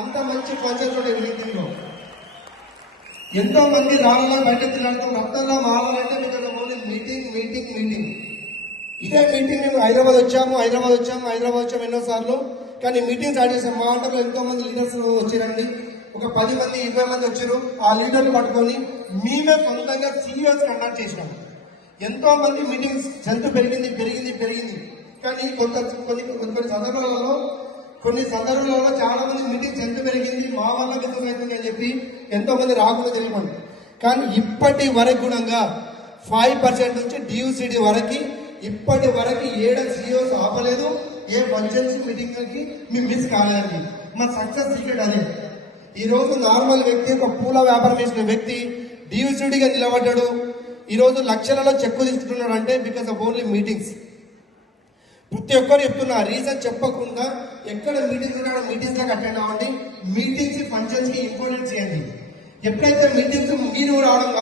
అంత మంచి పంచాయతీ మీటింగ్ లో ఎంతో మంది రాళ్ళ బయట తిరగడం రక్తంలో మారాలంటే మీకు ఓన్లీ మీటింగ్ మీటింగ్ మీటింగ్. ఇదే మీటింగ్ మేము హైదరాబాద్ వచ్చాము ఎన్నోసార్లు. కానీ మీటింగ్ స్టార్ట్ చేసాం. మా ఆటలో ఎంతో మంది లీడర్స్ వచ్చారండి. ఒక 10 మంది 20 మంది వచ్చారు. ఆ లీడర్లు పట్టుకొని మేమే సొంతంగా సీఈఓస్ కండక్ట్ చేసినాం. ఎంతో మంది మీటింగ్స్ స్ట్రెంత్ పెరిగింది. కానీ కొన్ని సందర్భాలలో చాలా మంది మీటింగ్ స్ట్రెంత్ పెరిగింది, మా వాళ్ళకి ఎందుకు అవుతుంది అని చెప్పి ఎంతో మంది రాకుండా తెలియమండి. కానీ ఇప్పటి వరకు గుణంగా 5% నుంచి DUCD వరకు ఇప్పటి వరకు 7 CEOs ఆపలేదు. ఏ పంచాయతీ మీటింగ్కి మేము మిస్ కాలేదండి. మా సక్సెస్ సీక్రెట్ అదే. ఈ రోజు నార్మల్ వ్యక్తి, ఒక పూల వ్యాపారం చేసిన వ్యక్తి DUCDగా నిలబడ్డాడు. ఈ రోజు లక్షలలో చెక్కు తీసుకుంటున్నాడు అంటే బికాస్ ఆఫ్ ఓన్లీ మీటింగ్స్. ప్రతి ఒక్కరు చెప్తున్నా, రీజన్ చెప్పకుండా ఎక్కడ మీటింగ్స్ ఉన్నాడో మీటింగ్స్ లాగా అటెండ్ అవ్వండి. మీటింగ్స్ ఫంక్షన్స్ కి ఇంపార్టెన్స్ చేయండి. ఎప్పుడైతే మీటింగ్స్ మీరు రావడం